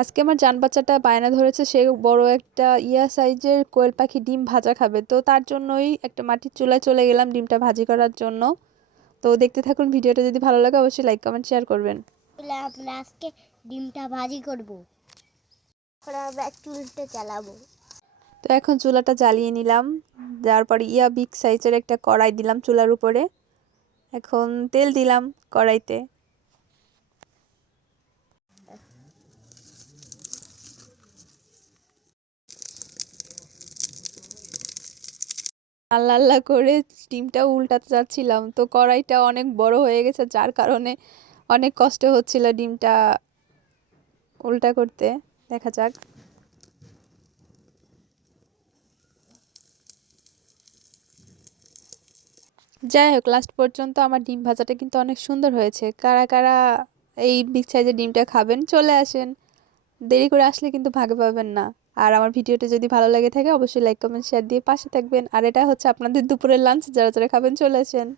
আজকে আমার জান বাচ্চাটা বায়না ধরেছে সে বড় একটা সাইজের কোয়েল পাখি ডিম ভাজা খাবে, তো তার জন্যই একটা মাটির চুলায় চলে গেলাম ডিমটা ভাজি করার জন্য। তো দেখতে থাকুন, ভিডিওটা যদি ভালো লাগে অবশ্যই লাইক কমেন্ট শেয়ার করবেন। আমরা আজকে ডিমটা ভাজি করব। আমরা একটু উল্টে চালাবো। তো এখন চুলাটা জ্বালিয়ে নিলাম, যার পরে বিগ সাইজের একটা কড়াই দিলাম চুলার উপরে। এখন তেল দিলাম কড়াইতে। আল্লাহ আল্লাহ করে ডিমটা উল্টাতে যাচ্ছিলাম, তো কড়াইটা অনেক বড় হয়ে গেছে, যার কারণে অনেক কষ্ট হচ্ছিল ডিমটা উল্টা করতে। দেখা যাক। যাই হোক, লাস্ট পর্যন্ত আমার ডিম ভাজাটা কিন্তু অনেক সুন্দর হয়েছে। কারা কারা এই বিগ সাইজের ডিমটা খাবেন চলে আসেন, দেরি করে আসলে কিন্তু ভাগে পাবেন না। আর আমার ভিডিওটা যদি ভালো লেগে থাকে অবশ্যই লাইক কমেন্ট শেয়ার দিয়ে পাশে থাকবেন। আর এটা হচ্ছে আপনাদের দুপুরের লাঞ্চ, যারা যারা খাবেন চলে আসেন।